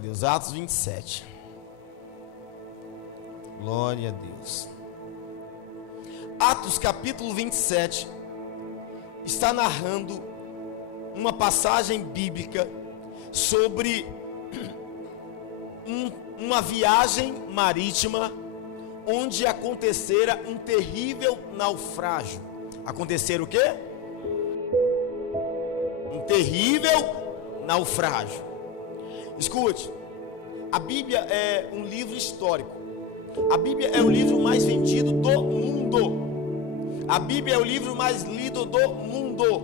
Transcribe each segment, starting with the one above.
Deus. Atos 27. Glória a Deus. Atos capítulo 27 está narrando uma passagem bíblica sobre uma viagem marítima onde acontecera um terrível naufrágio. Acontecer o quê? Um terrível naufrágio. Escute, a Bíblia é um livro histórico. A Bíblia é o livro mais vendido do mundo. A Bíblia é o livro mais lido do mundo.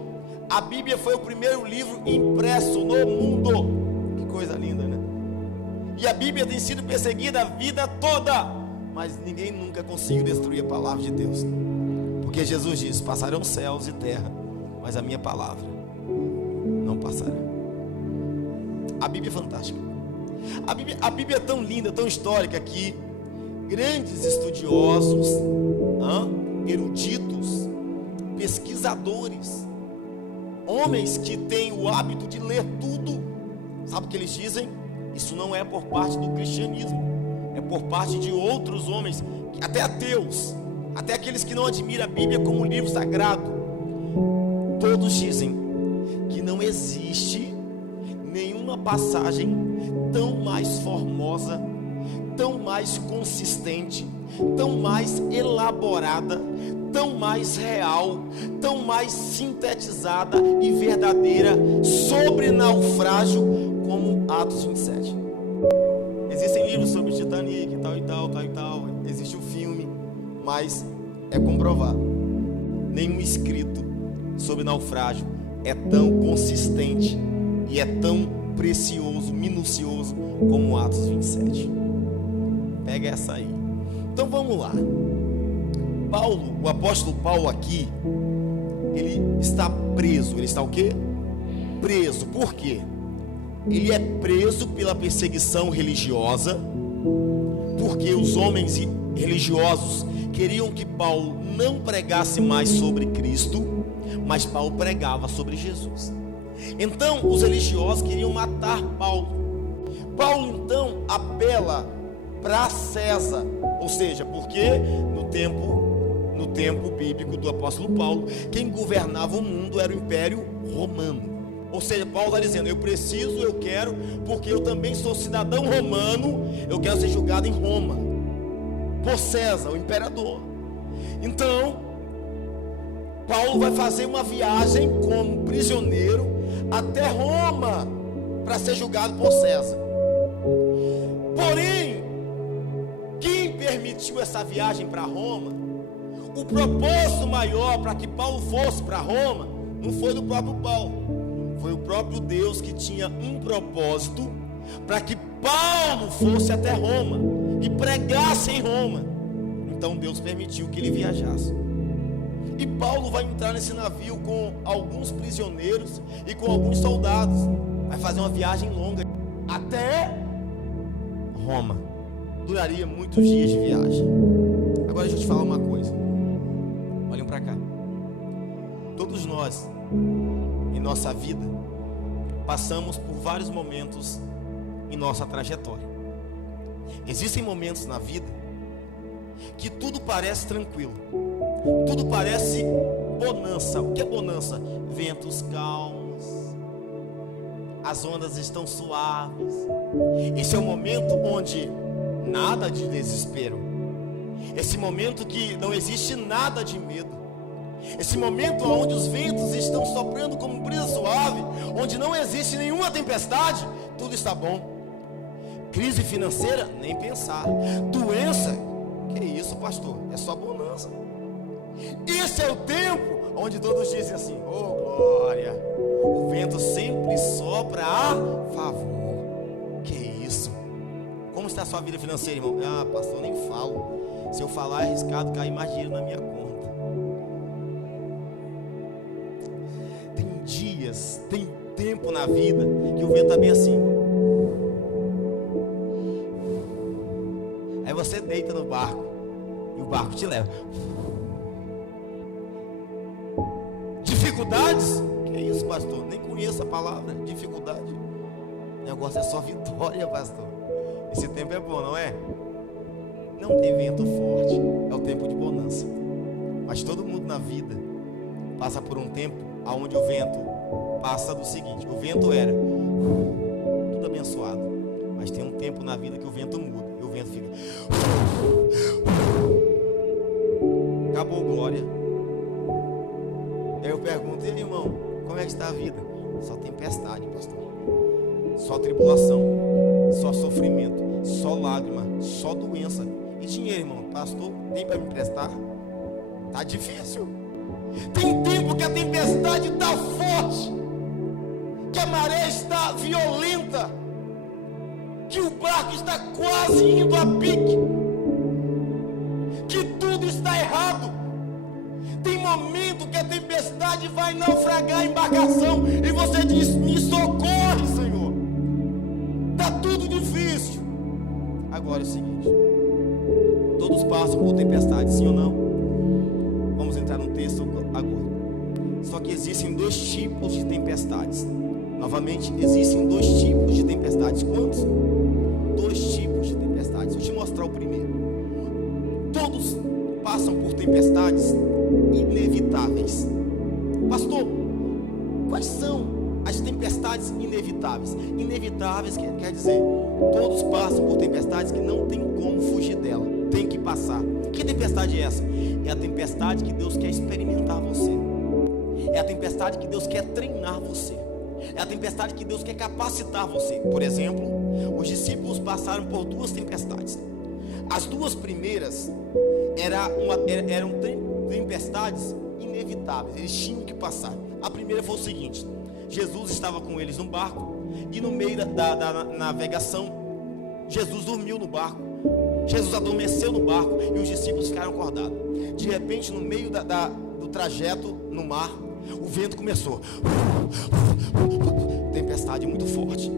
A Bíblia foi o primeiro livro impresso no mundo. Que coisa linda, né? E a Bíblia tem sido perseguida a vida toda, mas ninguém nunca conseguiu destruir a palavra de Deus. Porque Jesus disse: passarão céus e terra, mas a minha palavra não passará. A Bíblia é fantástica. A Bíblia é tão linda, tão histórica que grandes estudiosos, eruditos, pesquisadores, homens que têm o hábito de ler tudo, sabe o que eles dizem? Isso não é por parte do cristianismo, é por parte de outros homens, até ateus, até aqueles que não admiram a Bíblia como um livro sagrado. Todos dizem que não existe nenhuma passagem tão mais formosa, tão mais consistente, tão mais elaborada, tão mais real, tão mais sintetizada e verdadeira sobre naufrágio como Atos 27. Existem livros sobre Titanic e tal e tal, tal e tal. Existe o filme, mas é comprovado: nenhum escrito sobre naufrágio é tão consistente e é tão precioso, minucioso como Atos 27. Pega essa aí. Então vamos lá. Paulo, o apóstolo Paulo aqui, ele está preso. Ele está o quê? Preso. Por quê? Ele é preso pela perseguição religiosa, porque os homens religiosos queriam que Paulo não pregasse mais sobre Cristo, mas Paulo pregava sobre Jesus. Então os religiosos queriam matar Paulo. Paulo então apela para César, ou seja, porque no tempo bíblico do apóstolo Paulo, quem governava o mundo era o Império Romano. Ou seja, Paulo está dizendo: eu preciso, eu quero, porque eu também sou cidadão romano, eu quero ser julgado em Roma, por César, o imperador. Então, Paulo vai fazer uma viagem como prisioneiro até Roma, para ser julgado por César. Porém, quem permitiu essa viagem para Roma, o propósito maior para que Paulo fosse para Roma, não foi do próprio Paulo. Foi o próprio Deus que tinha um propósito para que Paulo fosse até Roma e pregasse em Roma. Então Deus permitiu que ele viajasse. E Paulo vai entrar nesse navio com alguns prisioneiros e com alguns soldados. Vai fazer uma viagem longa até Roma. Duraria muitos dias de viagem. Agora deixa eu te falar uma coisa. Olhem para cá. Todos nós, em nossa vida, passamos por vários momentos em nossa trajetória. Existem momentos na vida que tudo parece tranquilo, tudo parece bonança. O que é bonança? Ventos calmos, as ondas estão suaves. Esse é o momento onde nada de desespero, esse momento que não existe nada de medo, esse momento onde os ventos estão soprando como brisa suave, onde não existe nenhuma tempestade, tudo está bom. Crise financeira, nem pensar. Doença, que isso, pastor? É só bonança. Esse é o tempo onde todos dizem assim: oh glória, o vento sempre sopra a favor. Que isso? Como está a sua vida financeira, irmão? Ah, pastor, nem falo. Se eu falar é arriscado cair mais dinheiro na minha conta. Tem dias, tem tempo na vida que o vento está bem assim. Aí você deita no barco e o barco te leva. Dificuldades? Que isso, pastor? Nem conheço a palavra dificuldade. O negócio é só vitória, pastor. Esse tempo é bom, não é? Não tem vento forte, é o tempo de bonança. Mas todo mundo na vida passa por um tempo onde o vento passa do seguinte: o vento era tudo abençoado, mas tem um tempo na vida que o vento muda e o vento fica acabou glória. Aí eu pergunto: e aí, irmão, como é que está a vida? Só tempestade, pastor, só tribulação, só sofrimento, só lágrima, só doença. E dinheiro, irmão, pastor, tem para me emprestar? Tá difícil. Tem tempo que a tempestade está forte, que a maré está violenta, que o barco está quase indo a pique, que tudo está errado. Tem momento que a tempestade vai naufragar a embarcação e você diz: me socorre, Senhor. Está tudo difícil. Agora é o seguinte: todos passam por tempestade, sim ou não? Vamos entrar no texto agora. Só que existem dois tipos de tempestades. Novamente, existem dois tipos de tempestades. Quantos? Dois tipos de tempestades. Vou te mostrar o primeiro. Todos passam por tempestades inevitáveis. Pastor, quais são as tempestades inevitáveis? Inevitáveis quer dizer, todos passam por tempestades que não tem como fugir dela, tem que passar. Que tempestade é essa? É a tempestade que Deus quer experimentar você. É a tempestade que Deus quer treinar você. É a tempestade que Deus quer capacitar você. Por exemplo, os discípulos passaram por duas tempestades. As duas primeiras eram tempestades inevitáveis, eles tinham que passar. A primeira foi o seguinte: Jesus estava com eles no barco, e no meio da navegação, Jesus dormiu no barco. Jesus adormeceu no barco e os discípulos ficaram acordados. De repente, no meio do trajeto no mar, o vento começou. Tempestade muito forte.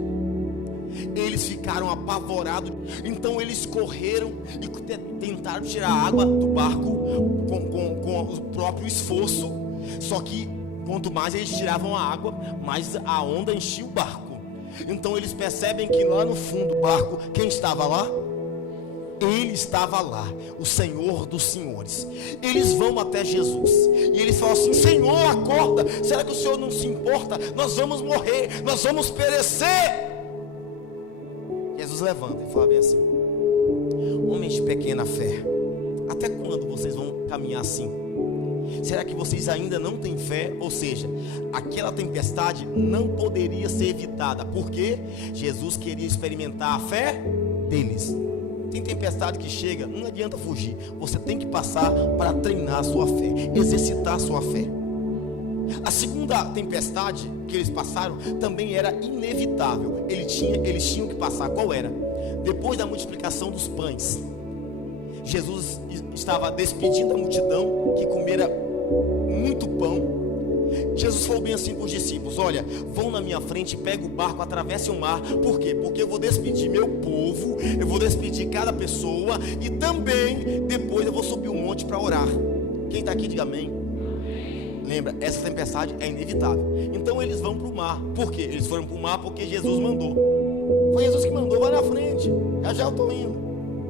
Eles ficaram apavorados. Então eles correram e tentaram tirar a água do barco com o próprio esforço. Só que quanto mais eles tiravam a água, mais a onda enchia o barco. Então eles percebem que lá no fundo do barco, quem estava lá? Ele estava lá, o Senhor dos senhores. Eles vão até Jesus e eles falam assim: Senhor, acorda, será que o Senhor não se importa? Nós vamos morrer, nós vamos perecer. Jesus levanta e fala bem assim: homens de pequena fé, até quando vocês vão caminhar assim? Será que vocês ainda não têm fé? Ou seja, aquela tempestade não poderia ser evitada, porque Jesus queria experimentar a fé deles. Tem tempestade que chega, não adianta fugir. Você tem que passar para treinar a sua fé, exercitar a sua fé. A segunda tempestade que eles passaram também era inevitável. Eles tinham que passar. Qual era? Depois da multiplicação dos pães, Jesus estava despedindo a multidão que comera muito pão. Jesus falou bem assim para os discípulos: olha, vão na minha frente, pega o barco, atravessem o mar. Por quê? Porque eu vou despedir meu povo, eu vou despedir cada pessoa, e também depois eu vou subir um monte para orar. Quem está aqui diga amém. Lembra, essa tempestade é inevitável. Então eles vão para o mar. Por quê? Eles foram para o mar porque Jesus mandou. Foi Jesus que mandou: vai na frente, já eu estou indo.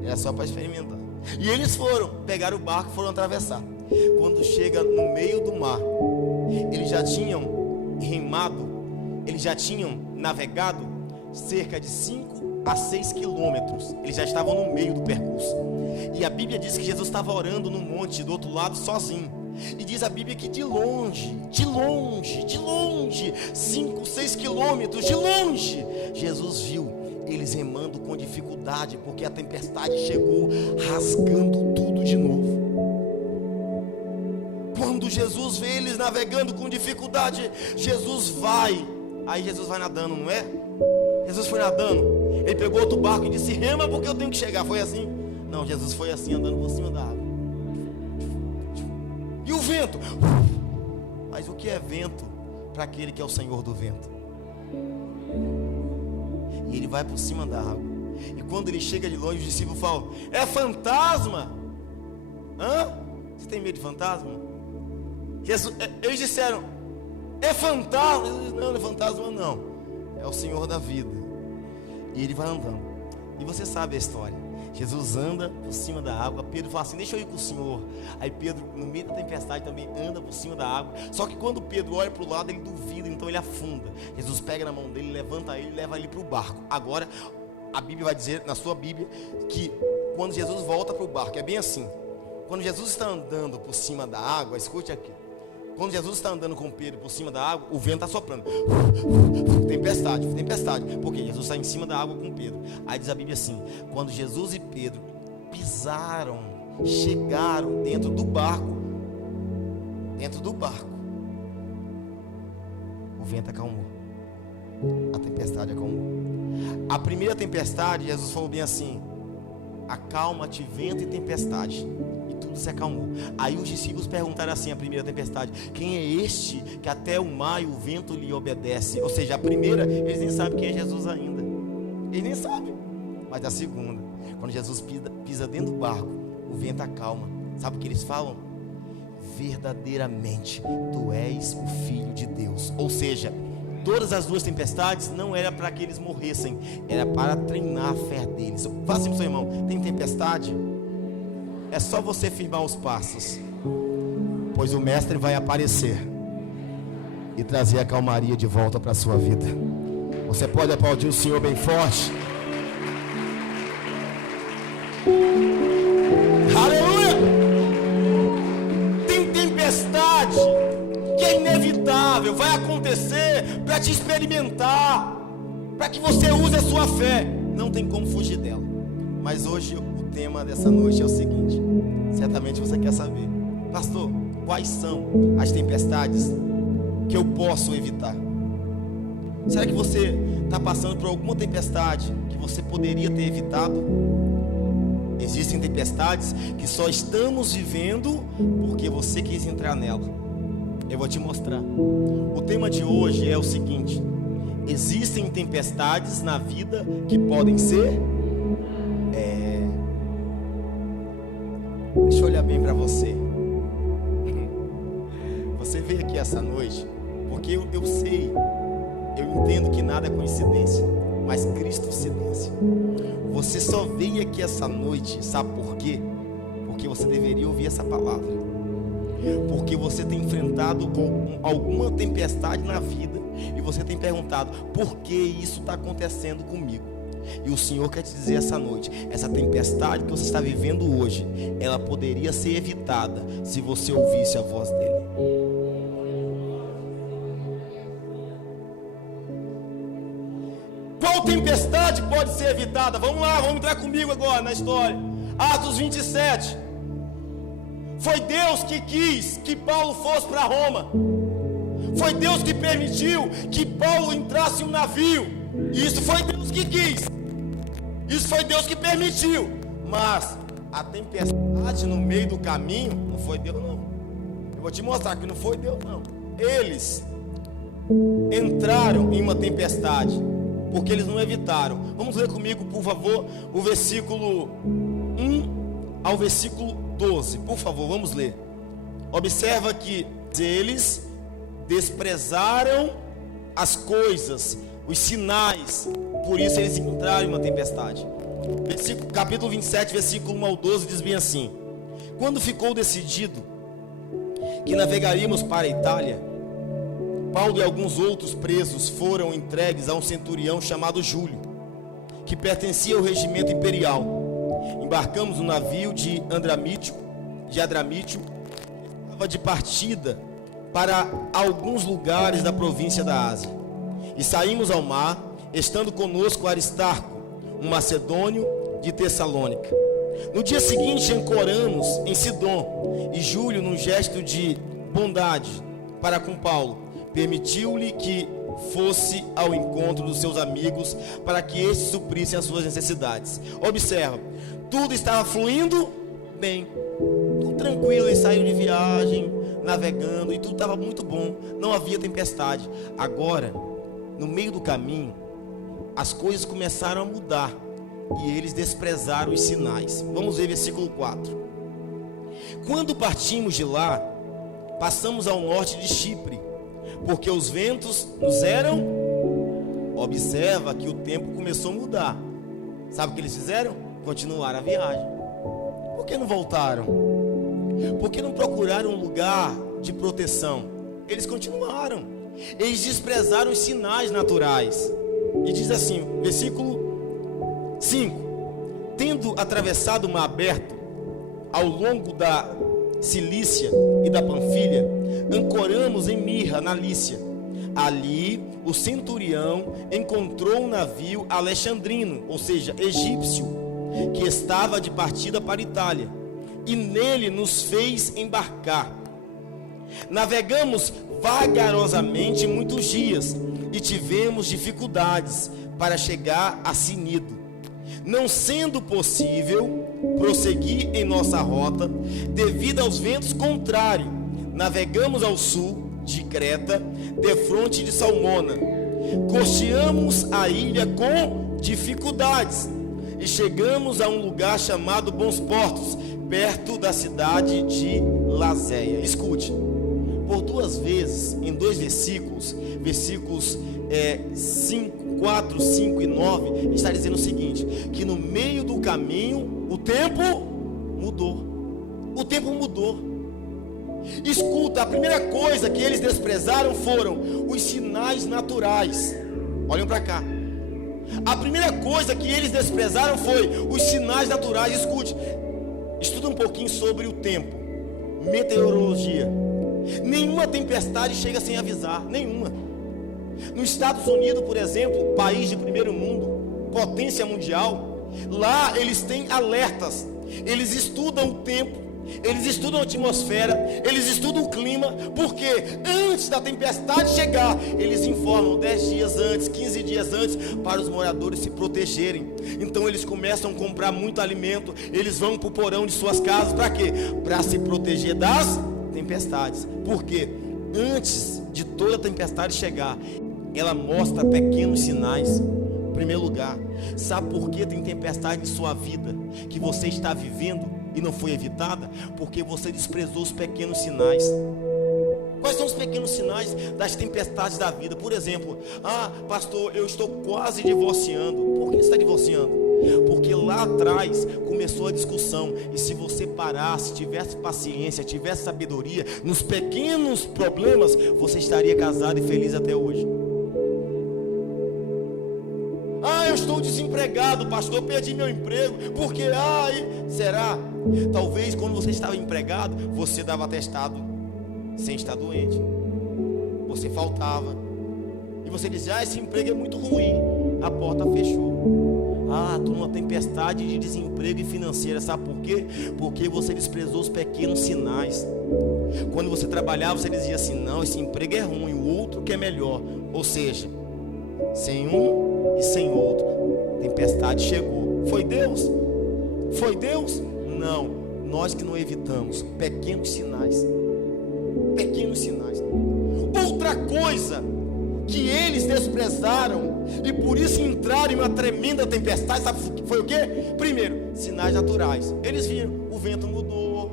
Era só para experimentar. E eles foram, pegaram o barco e foram atravessar. Quando chega no meio do mar, eles já tinham remado, eles já tinham navegado cerca de 5 a 6 quilômetros. Eles já estavam no meio do percurso. E a Bíblia diz que Jesus estava orando no monte do outro lado sozinho. E diz a Bíblia que de longe, 5, 6 quilômetros de longe, Jesus viu eles remando com dificuldade, porque a tempestade chegou rasgando tudo de novo. Quando Jesus vê eles navegando com dificuldade, Jesus vai. Aí Jesus vai nadando, não é? Jesus foi nadando. Ele pegou outro barco e disse: rema porque eu tenho que chegar. Foi assim? Não, Jesus foi assim, andando por cima da água. E o vento? Mas o que é vento para aquele que é o Senhor do vento? E ele vai por cima da água. E quando ele chega de longe, os discípulos falam: é fantasma? Hã? Você tem medo de fantasma? Eles disseram: é fantasma? Eles disseram: não, não é fantasma não, é o Senhor da vida. E ele vai andando. E você sabe a história. Jesus anda por cima da água. Pedro fala assim: deixa eu ir com o Senhor. Aí Pedro, no meio da tempestade, também anda por cima da água. Só que quando Pedro olha para o lado, ele duvida, então ele afunda. Jesus pega na mão dele, levanta ele e leva ele para o barco. Agora, a Bíblia vai dizer, na sua Bíblia, que quando Jesus volta para o barco, é bem assim. Quando Jesus está andando por cima da água, escute aqui. Quando Jesus está andando com Pedro por cima da água, o vento está soprando. Tempestade, tempestade. Porque Jesus está em cima da água com Pedro. Aí diz a Bíblia assim: quando Jesus e Pedro pisaram, chegaram dentro do barco, o vento acalmou. A tempestade acalmou. A primeira tempestade, Jesus falou bem assim: acalma-te vento e tempestade. Tudo se acalmou. Aí os discípulos perguntaram assim: a primeira tempestade: quem é este que até o mar e o vento lhe obedece? Ou seja, a primeira, eles nem sabem quem é Jesus ainda. Eles nem sabem. Mas a segunda, quando Jesus pisa dentro do barco, o vento acalma. Sabe o que eles falam? Verdadeiramente, tu és o Filho de Deus. Ou seja, todas as duas tempestades não era para que eles morressem, era para treinar a fé deles. Fala assim pro seu irmão: tem tempestade? É só você firmar os passos, pois o mestre vai aparecer e trazer a calmaria de volta para a sua vida. Você pode aplaudir o Senhor bem forte? Aleluia! Tem tempestade que é inevitável, vai acontecer para te experimentar, para que você use a sua fé. Não tem como fugir dela. Mas hoje o tema dessa noite é o seguinte: certamente você quer saber, pastor, quais são as tempestades que eu posso evitar? Será que você está passando por alguma tempestade que você poderia ter evitado? Existem tempestades que só estamos vivendo porque você quis entrar nela. Eu vou te mostrar. O tema de hoje é o seguinte: existem tempestades na vida que podem ser Deixa eu olhar bem para você. Você veio aqui essa noite porque eu sei, eu entendo que nada é coincidência, mas Cristo cidência. Você só veio aqui essa noite, sabe por quê? Porque você deveria ouvir essa palavra. Porque você tem enfrentado alguma tempestade na vida e você tem perguntado: por que isso está acontecendo comigo? E o Senhor quer te dizer essa noite: essa tempestade que você está vivendo hoje, ela poderia ser evitada se você ouvisse a voz dele. Qual tempestade pode ser evitada? Vamos lá, vamos entrar comigo agora na história. Atos 27. Foi Deus que quis que Paulo fosse para Roma. Foi Deus que permitiu que Paulo entrasse em um navio. E isso foi Deus que quis. Isso foi Deus que permitiu. Mas a tempestade no meio do caminho não foi Deus não. Eu vou te mostrar que não foi Deus não. Eles entraram em uma tempestade porque eles não evitaram. Vamos ler comigo, por favor, o versículo 1 ao versículo 12. Por favor, vamos ler. Observa que eles desprezaram as coisas, os sinais, por isso eles entraram em uma tempestade. Capítulo 27, versículo 1 ao 12 diz bem assim: quando ficou decidido que navegaríamos para a Itália, Paulo e alguns outros presos foram entregues a um centurião chamado Júlio, que pertencia ao regimento imperial. Embarcamos no navio de Adramítio, estava de partida para alguns lugares da província da Ásia, e saímos ao mar, estando conosco Aristarco, um macedônio de Tessalônica. No dia seguinte ancoramos em Sidom, e Júlio, num gesto de bondade para com Paulo, permitiu-lhe que fosse ao encontro dos seus amigos para que estes suprissem as suas necessidades. Observa, tudo estava fluindo bem, tudo tranquilo. Eles saíram de viagem, navegando, e tudo estava muito bom, não havia tempestade. Agora, no meio do caminho, as coisas começaram a mudar e eles desprezaram os sinais. Vamos ver versículo 4. Quando partimos de lá, passamos ao norte de Chipre, porque os ventos nos eram observa que o tempo começou a mudar. Sabe o que eles fizeram? Continuaram a viagem. Por que não voltaram? Por que não procuraram um lugar de proteção? Eles continuaram. Eles desprezaram os sinais naturais. E diz assim, versículo 5: tendo atravessado o mar aberto ao longo da Cilícia e da Panfilha, ancoramos em Mirra, na Lícia. Ali o centurião encontrou um navio alexandrino, ou seja, egípcio, que estava de partida para a Itália, e nele nos fez embarcar. Navegamos vagarosamente muitos dias e tivemos dificuldades para chegar a Cnido, não sendo possível prosseguir em nossa rota devido aos ventos contrários. Navegamos ao sul de Creta, defronte de Salmona. Costeamos a ilha com dificuldades e chegamos a um lugar chamado Bons Portos, perto da cidade de Lazéia. Escute, por duas vezes, em dois versículos, versículos 4, 5 e 9, está dizendo o seguinte: que no meio do caminho o tempo mudou. O tempo mudou. Escuta, a primeira coisa que eles desprezaram foram os sinais naturais. Olhem para cá. A primeira coisa que eles desprezaram foi os sinais naturais. Escute, estuda um pouquinho sobre o tempo, meteorologia. Nenhuma tempestade chega sem avisar, nenhuma. Nos Estados Unidos, por exemplo, país de primeiro mundo, potência mundial, lá eles têm alertas. Eles estudam o tempo, eles estudam a atmosfera, eles estudam o clima, porque antes da tempestade chegar, eles informam 10 dias antes, 15 dias antes, para os moradores se protegerem. Então eles começam a comprar muito alimento, eles vão para o porão de suas casas, para quê? Para se proteger das tempestades. Porque antes de toda a tempestade chegar, ela mostra pequenos sinais. Em primeiro lugar, sabe por que tem tempestade em sua vida que você está vivendo e não foi evitada? Porque você desprezou os pequenos sinais. Quais são os pequenos sinais das tempestades da vida? Por exemplo, pastor, eu estou quase divorciando. Por que você está divorciando? Porque lá atrás começou a discussão, e se você parasse, tivesse paciência, tivesse sabedoria, nos pequenos problemas, você estaria casado e feliz até hoje. Eu estou desempregado, pastor, perdi meu emprego, porque, será? Talvez quando você estava empregado, você dava atestado sem estar doente, você faltava, e você dizia, esse emprego é muito ruim, a porta fechou. Estou numa tempestade de desemprego e financeira. Sabe por quê? Porque você desprezou os pequenos sinais. Quando você trabalhava, você dizia assim, não, esse emprego é ruim, o outro que é melhor. Ou seja, sem um e sem outro, tempestade chegou. Foi Deus? Foi Deus? Não, nós que não evitamos pequenos sinais. Pequenos sinais. Outra coisa que eles desprezaram e por isso entraram em uma tremenda tempestade, sabe, foi o quê? Primeiro, sinais naturais. Eles viram, o vento mudou,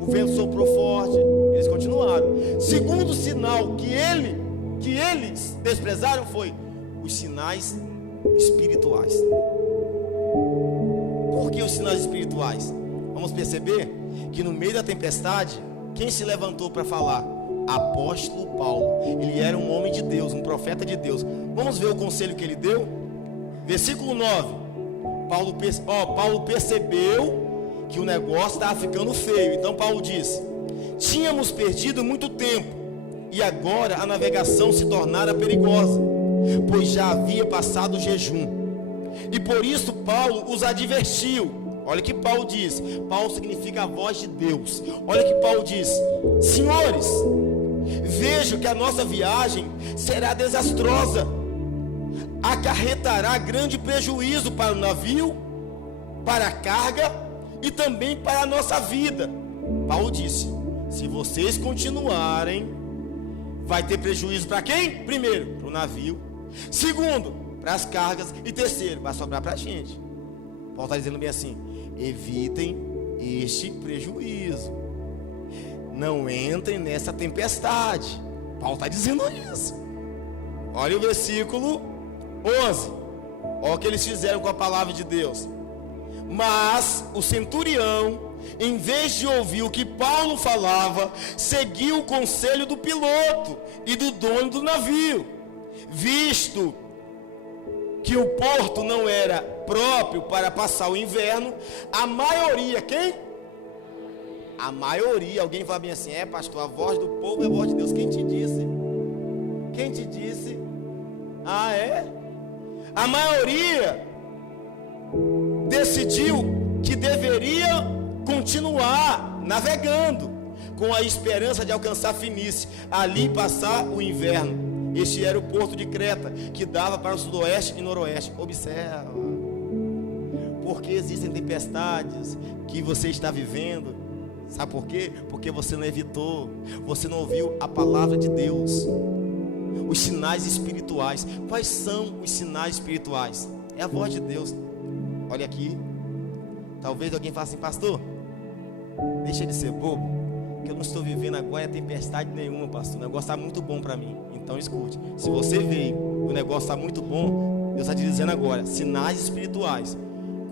o vento soprou forte, eles continuaram. Segundo sinal que eles desprezaram foi os sinais espirituais. Por que os sinais espirituais? Vamos perceber que no meio da tempestade, quem se levantou para falar? Apóstolo Paulo. Ele era um homem de Deus, um profeta de Deus. Vamos ver o conselho que ele deu? Versículo 9. Paulo percebeu que o negócio estava ficando feio. Então Paulo diz: tínhamos perdido muito tempo e agora a navegação se tornara perigosa, pois já havia passado o jejum. E por isso Paulo os advertiu. Olha o que Paulo diz. Paulo significa a voz de Deus. Olha o que Paulo diz: senhores, vejo que a nossa viagem será desastrosa, acarretará grande prejuízo para o navio, para a carga e também para a nossa vida. Paulo disse: se vocês continuarem, vai ter prejuízo para quem? Primeiro, para o navio. Segundo, para as cargas. E terceiro, vai sobrar para a gente. Paulo está dizendo bem assim: evitem este prejuízo, não entrem nessa tempestade. Paulo está dizendo isso. Olha o versículo 11. Olha o que eles fizeram com a palavra de Deus. Mas o centurião, em vez de ouvir o que Paulo falava, seguiu o conselho do piloto e do dono do navio, visto que o porto não era próprio para passar o inverno. A maioria, quem? A maioria, alguém fala bem assim: pastor, a voz do povo é a voz de Deus. Quem te disse? Quem te disse? Ah, é? A maioria decidiu que deveria continuar navegando, com a esperança de alcançar Fenícia, ali passar o inverno. Este era o porto de Creta, que dava para o sudoeste e noroeste. Observa, porque existem tempestades que você está vivendo. Sabe por quê? Porque você não evitou, você não ouviu a palavra de Deus. Os sinais espirituais. Quais são os sinais espirituais? É a voz de Deus. Olha aqui. Talvez alguém fale assim: pastor, deixa de ser bobo, que eu não estou vivendo agora tempestade nenhuma, pastor. O negócio está muito bom para mim. Então escute, se você veio, o negócio está muito bom, Deus está te dizendo agora, sinais espirituais.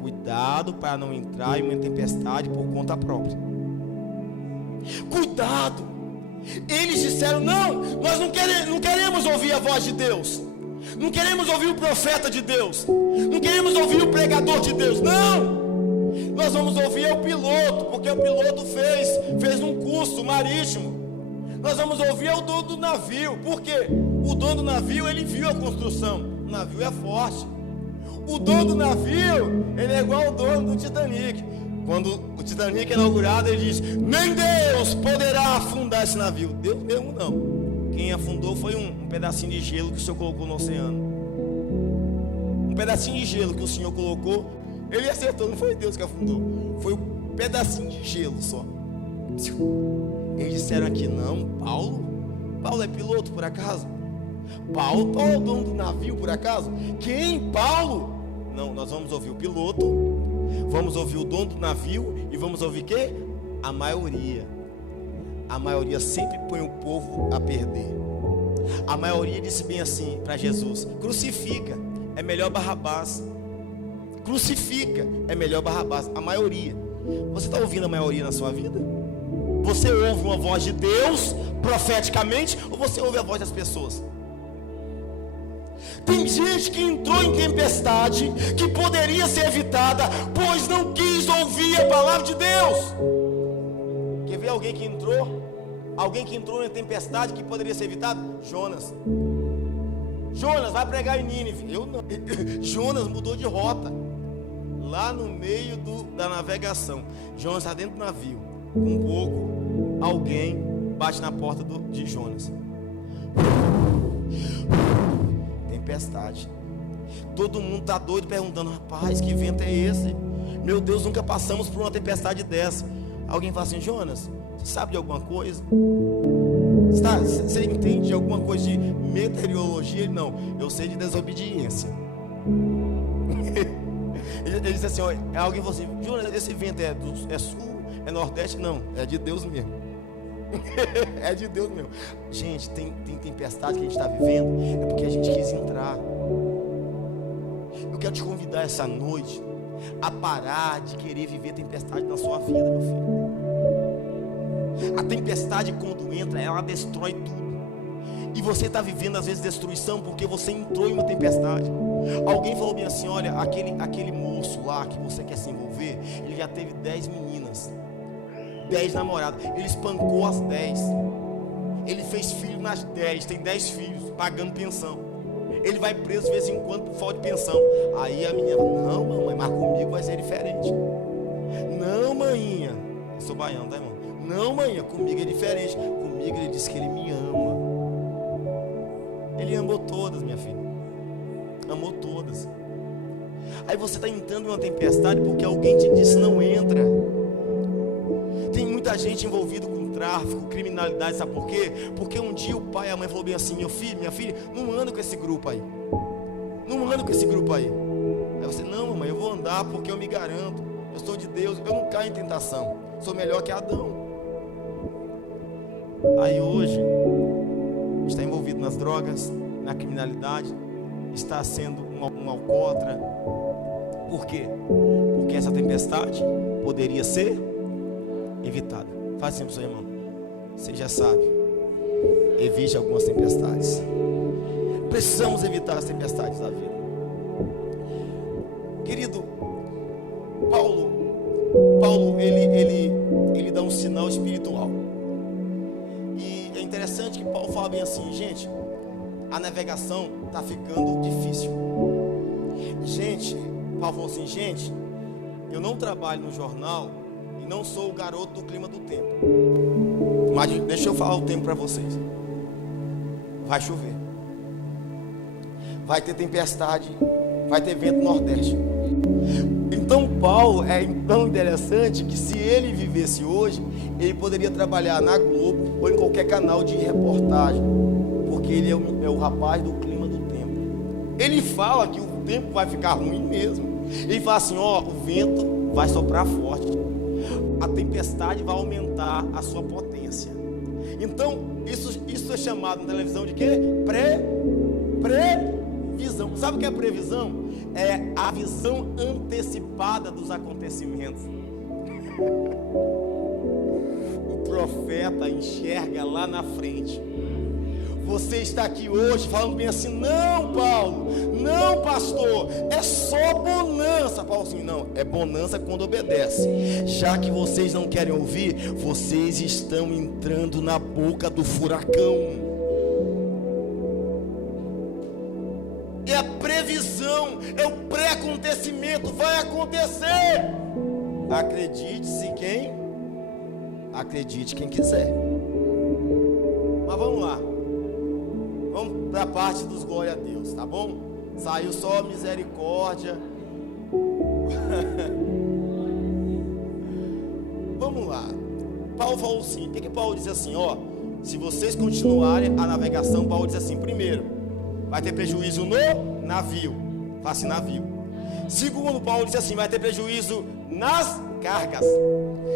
Cuidado para não entrar em uma tempestade por conta própria. Cuidado. Eles disseram: não, nós não queremos ouvir a voz de Deus, não queremos ouvir o profeta de Deus, não queremos ouvir o pregador de Deus. Não, nós vamos ouvir o piloto, porque o piloto fez um curso marítimo. Nós vamos ouvir o dono do navio, porque o dono do navio, ele viu a construção. O navio é forte. O dono do navio, ele é igual ao dono do Titanic. Quando o Titanic é inaugurado, ele diz: nem Deus poderá afundar esse navio. Deus mesmo não. Quem afundou foi um pedacinho de gelo que o Senhor colocou no oceano. Um pedacinho de gelo que o Senhor colocou, ele acertou. Não foi Deus que afundou, foi um pedacinho de gelo só. Eles disseram aqui: não, Paulo é piloto por acaso? Paulo é o dono do navio por acaso? Quem? Paulo? Não, nós vamos ouvir o piloto, vamos ouvir o dono do navio e vamos ouvir quê? A maioria. A maioria sempre põe o povo a perder. A maioria disse bem assim para Jesus: crucifica, é melhor Barrabás. Crucifica, é melhor Barrabás. A maioria. Você está ouvindo a maioria na sua vida? Você ouve uma voz de Deus profeticamente, ou você ouve a voz das pessoas? Tem gente que entrou em tempestade que poderia ser evitada, pois não quis ouvir a palavra de Deus. Quer ver alguém que entrou? Alguém que entrou em tempestade que poderia ser evitada? Jonas. Jonas vai pregar em Nínive. Eu não. Jonas mudou de rota. Lá no meio da navegação, Jonas está dentro do navio. Um pouco, alguém bate na porta de Jonas. Tempestade. Todo mundo está doido perguntando: rapaz, que vento é esse? Meu Deus, nunca passamos por uma tempestade dessa. Alguém fala assim: Jonas, você sabe de alguma coisa? Você entende de alguma coisa de meteorologia? Não, eu sei de desobediência. Ele disse assim: ó, alguém falou assim: Jonas, esse vento é sul? É nordeste? Não, é de Deus mesmo. É de Deus mesmo. Gente, tem tempestade que a gente está vivendo, é porque a gente quis entrar. Eu quero te convidar essa noite a parar de querer viver tempestade na sua vida, meu filho. A tempestade, quando entra, ela destrói tudo. E você está vivendo às vezes destruição porque você entrou em uma tempestade. Alguém falou bem assim: olha, aquele moço lá que você quer se envolver, ele já teve 10 meninas, 10 namoradas, ele espancou as 10, ele fez filho nas 10, tem 10 filhos, pagando pensão. Ele vai preso de vez em quando por falta de pensão. Aí a menina fala: não, mamãe, mas comigo vai ser diferente. Não, maninha, eu sou baiano, tá, irmão? Não, maninha, comigo é diferente. Comigo ele disse que ele me ama. Ele amou todas, minha filha. Amou todas. Aí você está entrando em uma tempestade porque alguém te disse: não entra. Tem muita gente envolvida com tráfico, criminalidade, sabe por quê? Porque um dia o pai e a mãe falou bem assim: meu filho, minha filha, não anda com esse grupo aí. Não anda com esse grupo aí. Aí você: não, mamãe, eu vou andar porque eu me garanto. Eu sou de Deus, eu não caio em tentação. Sou melhor que Adão. Aí hoje está envolvido nas drogas, na criminalidade, está sendo um alcoólatra. Por quê? Porque essa tempestade poderia ser evitada. Faz assim para o seu irmão. Você já sabe. Evite algumas tempestades. Precisamos evitar as tempestades da vida. Querido, Paulo ele dá um sinal espiritual. E é interessante que Paulo fala bem assim, gente, a navegação está ficando difícil. Gente, Paulo falou assim, gente, eu não trabalho no jornal e não sou o garoto do clima do tempo. Mas deixa eu falar o tempo para vocês. Vai chover. Vai ter tempestade. Vai ter vento nordeste. Então Paulo é tão interessante que se ele vivesse hoje, ele poderia trabalhar na Globo ou em qualquer canal de reportagem, porque ele é o rapaz do clima do tempo. Ele fala que o tempo vai ficar ruim mesmo. Ele fala assim, ó, o vento vai soprar forte, a tempestade vai aumentar a sua potência. Então isso é chamado na televisão de quê? Previsão. Sabe o que é previsão? É a visão antecipada dos acontecimentos. O profeta enxerga lá na frente. Você está aqui hoje falando bem assim, não Paulo, não pastor, é só bonança. Paulo assim, não, é bonança quando obedece. Já que vocês não querem ouvir, vocês estão entrando na boca do furacão. É a previsão, é o pré-acontecimento, vai acontecer. Acredite quem quiser. Mas vamos lá. Vamos para a parte dos glória a Deus, tá bom? Saiu só misericórdia. Vamos lá. Paulo falou assim, o que Paulo diz assim, ó, se vocês continuarem a navegação, Paulo diz assim, primeiro, vai ter prejuízo no navio. Fala assim, navio. Segundo, Paulo diz assim, vai ter prejuízo nas cargas.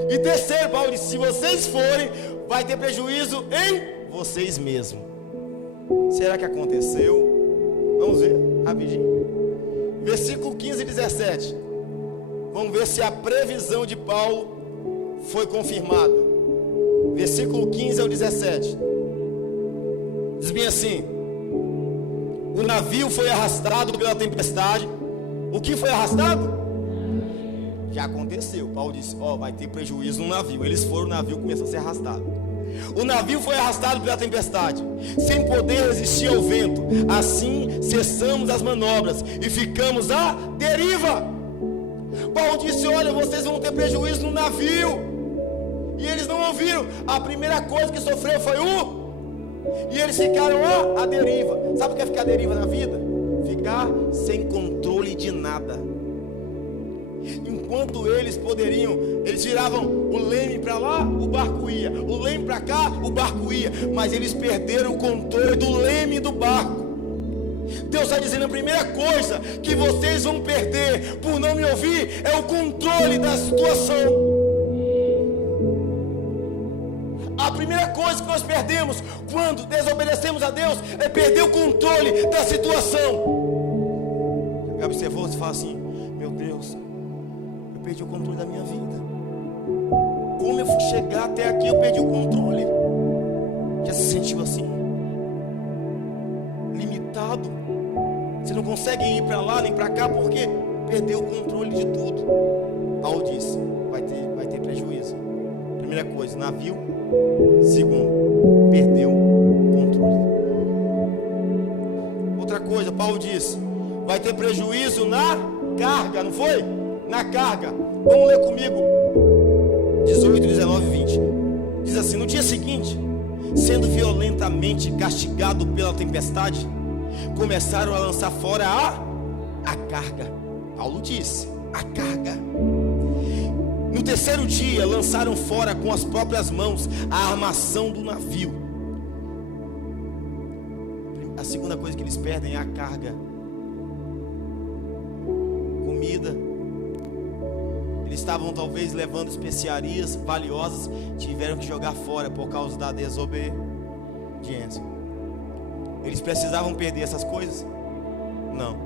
E terceiro, Paulo diz, se vocês forem, vai ter prejuízo em vocês mesmos. Será que aconteceu? Vamos ver, rapidinho. Versículo 15 e 17. Vamos ver se a previsão de Paulo foi confirmada. Versículo 15 ao 17. Diz bem assim: o navio foi arrastado pela tempestade. O que foi arrastado? Já aconteceu. Paulo disse, vai ter prejuízo no navio. Eles foram, o navio começou a ser arrastado. O navio foi arrastado pela tempestade, sem poder resistir ao vento. Assim cessamos as manobras e ficamos à deriva. Paulo disse, olha, vocês vão ter prejuízo no navio. E eles não ouviram. A primeira coisa que sofreu foi e eles ficaram à deriva. Sabe o que é ficar à deriva na vida? Ficar sem controle de nada. Enquanto eles viravam o leme para lá, o barco ia, o leme para cá, o barco ia, mas eles perderam o controle do leme do barco. Deus está dizendo, a primeira coisa que vocês vão perder por não me ouvir é o controle da situação. A primeira coisa que nós perdemos quando desobedecemos a Deus é perder o controle da situação. Já observou? Você fala assim, meu Deus, eu perdi o controle da minha vida. Como eu fui chegar até aqui, eu perdi o controle. Já se sentiu assim? Limitado? Você não consegue ir para lá nem para cá porque perdeu o controle de tudo. Paulo disse, vai ter prejuízo. Primeira coisa, navio. Segundo, perdeu o controle. Outra coisa, Paulo disse, vai ter prejuízo na carga, não foi? Na carga. Vamos ler comigo 18, 19 e 20. Diz assim, no dia seguinte, sendo violentamente castigado pela tempestade, começaram a lançar fora a carga. Paulo disse, a carga. No terceiro dia, lançaram fora com as próprias mãos a armação do navio. A segunda coisa que eles perdem é a carga. Comida. Eles estavam talvez levando especiarias valiosas, tiveram que jogar fora por causa da desobediência. Eles precisavam perder essas coisas? Não.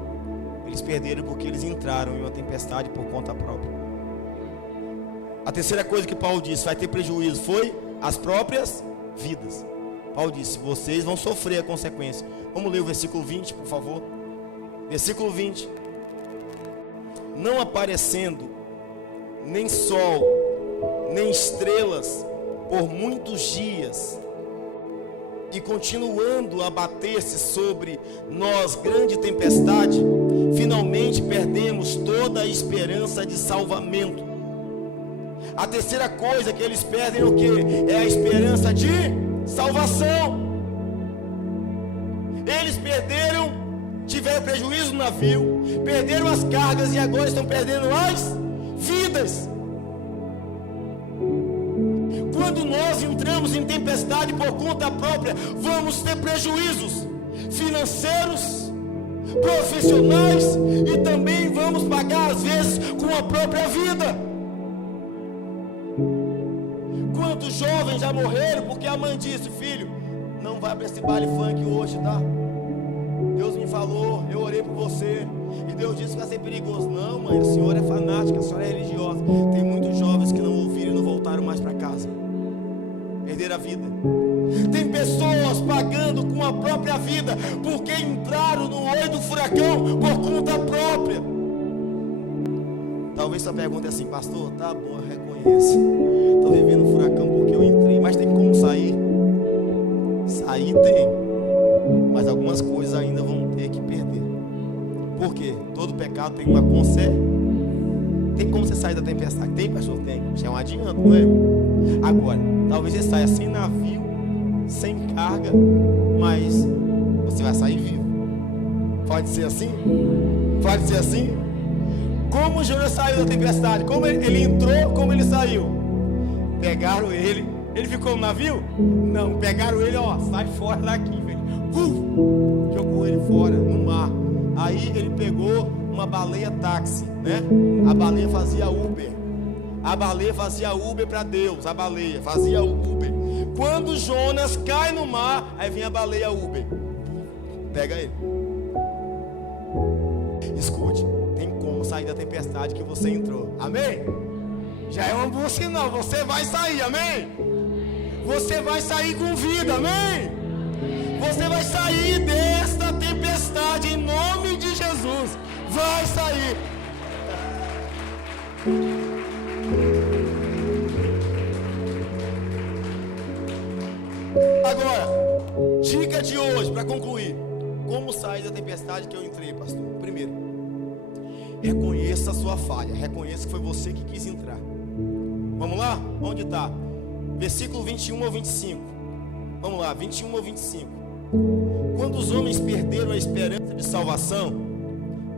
Eles perderam porque eles entraram em uma tempestade por conta própria. A terceira coisa que Paulo disse, vai ter prejuízo, foi as próprias vidas. Paulo disse, vocês vão sofrer a consequência. Vamos ler o versículo 20, por favor. Versículo 20. Não aparecendo nem sol, nem estrelas por muitos dias, e continuando a bater-se sobre nós grande tempestade, finalmente perdemos toda a esperança de salvamento. A terceira coisa que eles perdem é o que? É a esperança de salvação. Eles perderam, tiveram prejuízo no navio, perderam as cargas e agora estão perdendo as vidas. Quando nós entramos em tempestade por conta própria, vamos ter prejuízos financeiros, profissionais, e também vamos pagar às vezes com a própria vida. Quantos jovens já morreram porque a mãe disse, filho, não vai para esse baile funk hoje, tá? Deus me falou, eu orei por você, e Deus disse que vai ser perigoso. Não, mãe, a senhora é fanática, a senhora é religiosa. Tem muitos jovens que não ouviram e não voltaram mais para casa, perderam a vida. Tem pessoas pagando com a própria vida porque entraram no olho do furacão por conta própria. Talvez sua pergunta é assim, pastor, tá bom, eu reconheço, estou vivendo um furacão porque eu entrei, mas tem como sair? Sair tem, mas algumas coisas ainda vão ter que perder. Por quê? Todo pecado tem uma consequência. Tem como você sair da tempestade? Tem, pastor? Tem. Já é um adianto, não é? Agora, talvez você saia sem navio, sem carga, mas você vai sair vivo. Pode ser assim? Pode ser assim? Como Jonas saiu da tempestade? Como ele entrou, como ele saiu? Pegaram ele. Ele ficou no navio? Não, pegaram ele, ó, sai fora daqui, velho. Jogou ele fora, no mar. Aí ele pegou uma baleia táxi, né? A baleia fazia Uber. A baleia fazia Uber para Deus. A baleia fazia Uber. Quando Jonas cai no mar, aí vem a baleia Uber. Pega ele. Escute, tem como sair da tempestade que você entrou. Amém? Já é um bom sinal. Você vai sair, amém? Você vai sair com vida, amém? Você vai sair desta tempestade em nome de Jesus. Vai sair. Agora, dica de hoje para concluir. Como sair da tempestade que eu entrei, pastor? Primeiro, reconheça a sua falha. Reconheça que foi você que quis entrar. Vamos lá? Onde está? Versículo 21 ao 25. Vamos lá, 21 ao 25. Quando os homens perderam a esperança de salvação,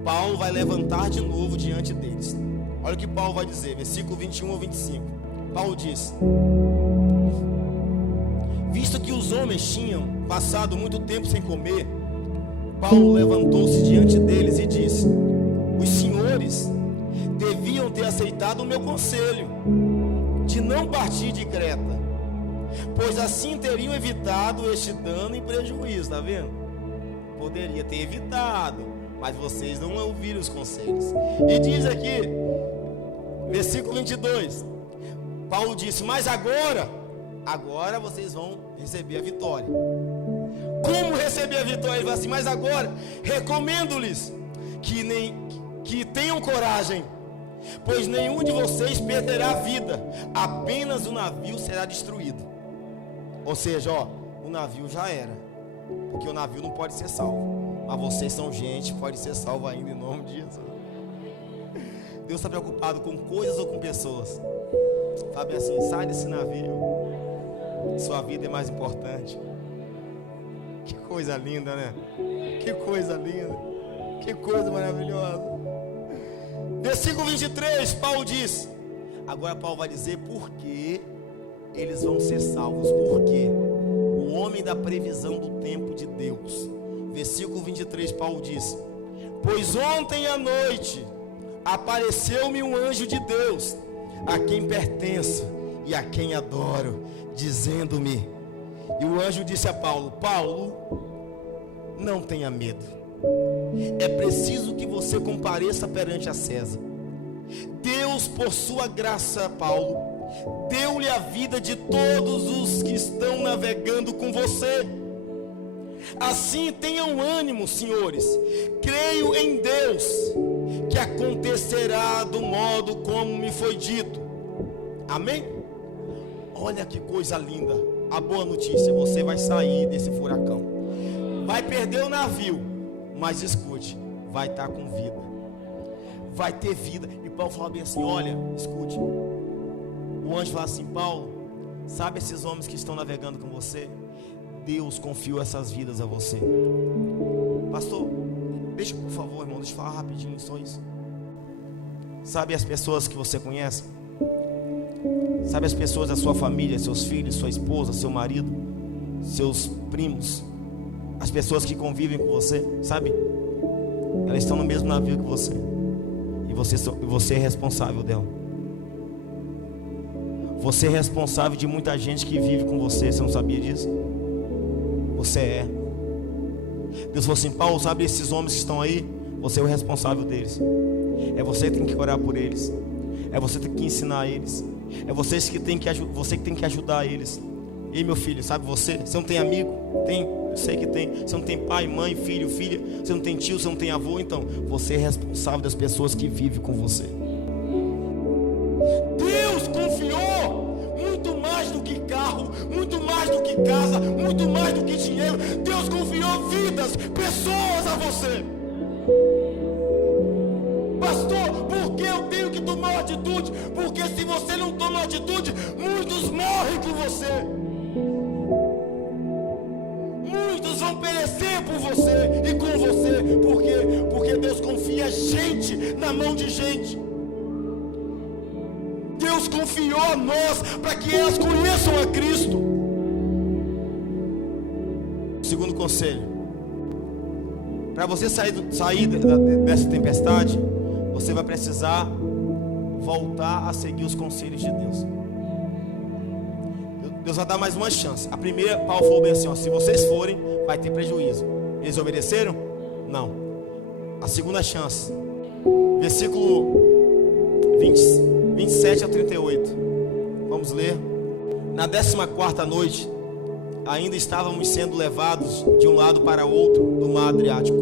Paulo vai levantar de novo diante deles. Olha o que Paulo vai dizer, versículo 21 ao 25. Paulo diz: visto que os homens tinham passado muito tempo sem comer, Paulo levantou-se diante deles e disse: os senhores deviam ter aceitado o meu conselho de não partir de Creta, pois assim teriam evitado este dano e prejuízo. Está vendo? Poderia ter evitado, mas vocês não ouviram os conselhos. E diz aqui, versículo 22, Paulo disse: mas agora vocês vão receber a vitória. Como receber a vitória? Ele fala assim: mas agora recomendo-lhes que tenham coragem, pois nenhum de vocês perderá a vida, apenas o navio será destruído. Ou seja, o navio já era, porque o navio não pode ser salvo, mas vocês são gente, pode ser salvo ainda em nome de Jesus. Deus está preocupado com coisas ou com pessoas. Sabe assim, sai desse navio, sua vida é mais importante. Que coisa linda, né? Que coisa linda, que coisa maravilhosa. Versículo 23, Paulo diz. Agora Paulo vai dizer por que eles vão ser salvos. Por quê? O homem da previsão do tempo de Deus. Versículo 23, Paulo diz: pois ontem à noite apareceu-me um anjo de Deus, a quem pertenço e a quem adoro, dizendo-me. E o anjo disse a Paulo: Paulo, não tenha medo. é preciso que você compareça perante a César. Deus, por sua graça, Paulo, deu-lhe a vida de todos os que estão navegando com você. Assim, tenham ânimo, senhores. Creio em Deus, que acontecerá do modo como me foi dito. Amém? Olha que coisa linda. A boa notícia: você vai sair desse furacão. Vai perder o navio, mas escute, vai estar com vida. Vai ter vida. E Paulo fala bem assim: olha, escute. O anjo fala assim: Paulo, sabe esses homens que estão navegando com você? Deus confiou essas vidas a você. Pastor, deixa, por favor, irmão, deixa eu falar rapidinho só isso. Sabe as pessoas que você conhece? Sabe as pessoas da sua família, seus filhos, sua esposa, seu marido, seus primos, as pessoas que convivem com você, sabe? Elas estão no mesmo navio que você. E você é responsável dela. Você é responsável de muita gente que vive com você. Você não sabia disso? Você é. Deus falou assim: Paulo, sabe esses homens que estão aí? Você é o responsável deles. É você que tem que orar por eles. É você que tem que ensinar eles. É você que tem que ajudar eles. E meu filho, sabe você não tem amigo? Tem, eu sei que tem. Você não tem pai, mãe, filho, filha. Você não tem tio, você não tem avô. Então, você é responsável das pessoas que vivem com você. Deus confiou muito mais do que carro, muito mais do que casa, muito mais do que dinheiro. Deus confiou vidas, pessoas a você. Pastor, por que eu tenho que tomar atitude? Porque se você não toma atitude, muitos morrem com você. Muitos vão perecer por você e com você. Por quê? Porque Deus confia gente na mão de gente. Deus confiou a nós para que elas conheçam a Cristo. Segundo conselho: para você sair dessa tempestade, você vai precisar voltar a seguir os conselhos de Deus. Deus vai dar mais uma chance. A primeira, Paulo falou bem assim: ó, se vocês forem, vai ter prejuízo. Eles obedeceram? Não. A segunda chance, versículo 27 a 38. Vamos ler. Na 14ª noite, ainda estávamos sendo levados de um lado para o outro do mar Adriático,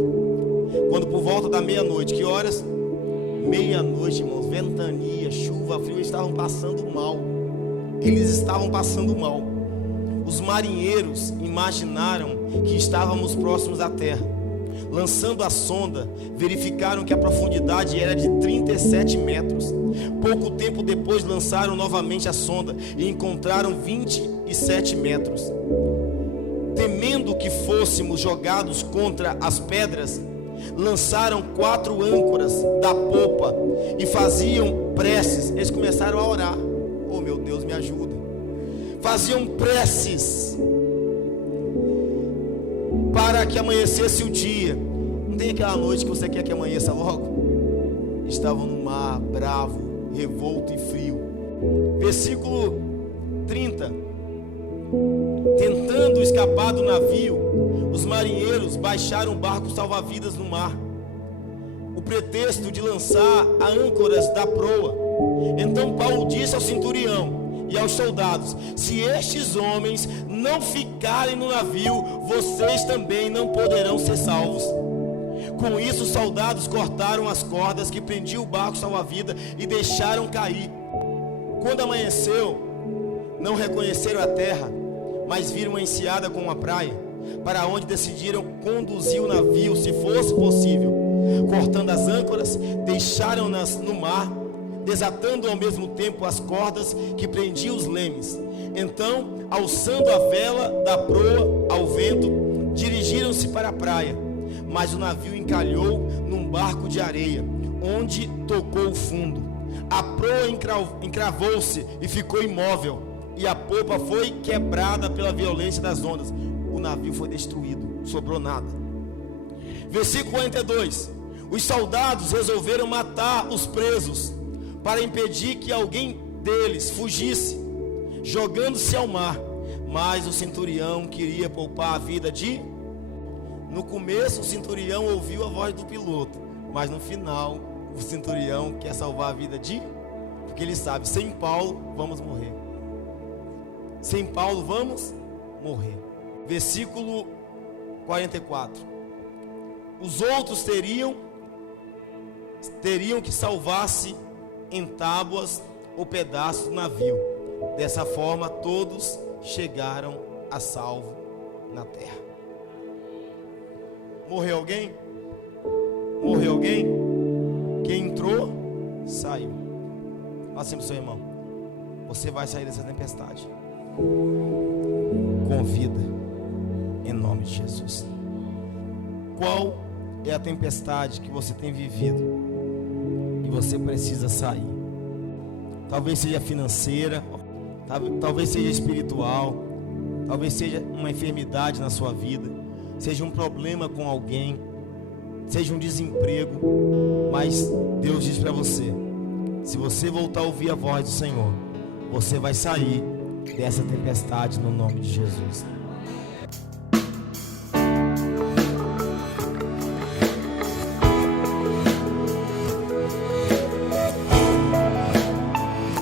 quando por volta da meia-noite, que horas? Meia-noite, irmãos, ventania, chuva, frio, eles estavam passando mal. Eles estavam passando mal. Os marinheiros imaginaram que estávamos próximos à terra. Lançando a sonda, verificaram que a profundidade era de 37 metros. Pouco tempo depois lançaram novamente a sonda e encontraram 27 metros. Temendo que fôssemos jogados contra as pedras, lançaram 4 âncoras da popa e faziam preces. Eles começaram a orar. Oh meu Deus, me ajuda. Faziam preces para que amanhecesse o dia. Não tem aquela noite que você quer que amanheça logo? Estavam no mar, bravo, revolto e frio. Versículo 30. Tentando escapar do navio, os marinheiros baixaram o barco salva-vidas no mar, o pretexto de lançar as âncoras da proa. Então Paulo disse ao centurião e aos soldados: se estes homens não ficarem no navio, vocês também não poderão ser salvos. Com isso, os soldados cortaram as cordas que prendiam o barco salva-vida e deixaram cair. Quando amanheceu, não reconheceram a terra, mas viram uma enseada com uma praia, para onde decidiram conduzir o navio, se fosse possível. Cortando as âncoras, deixaram-nas no mar, desatando ao mesmo tempo as cordas que prendiam os lemes. Então, alçando a vela da proa ao vento, dirigiram-se para a praia. Mas o navio encalhou num barco de areia, onde tocou o fundo. A proa encravou-se e ficou imóvel, e a popa foi quebrada pela violência das ondas. O navio foi destruído, sobrou nada. Versículo 42. Os soldados resolveram matar os presos, para impedir que alguém deles fugisse, jogando-se ao mar. Mas o centurião queria poupar a vida de No começo o centurião ouviu a voz do piloto, mas no final o centurião quer salvar a vida porque ele sabe, sem Paulo vamos morrer. Sem Paulo vamos morrer. Versículo 44. Os outros teriam que salvar-se em tábuas ou pedaços do navio. Dessa forma todos chegaram a salvo na terra. Morreu alguém? Morreu alguém? Quem entrou, saiu. Fala assim para o seu irmão: você vai sair dessa tempestade com vida, em nome de Jesus. Qual é a tempestade que você tem vivido e você precisa sair? Talvez seja financeira, talvez seja espiritual, talvez seja uma enfermidade na sua vida, seja um problema com alguém, seja um desemprego, mas Deus diz para você: se você voltar a ouvir a voz do Senhor, você vai sair dessa tempestade no nome de Jesus.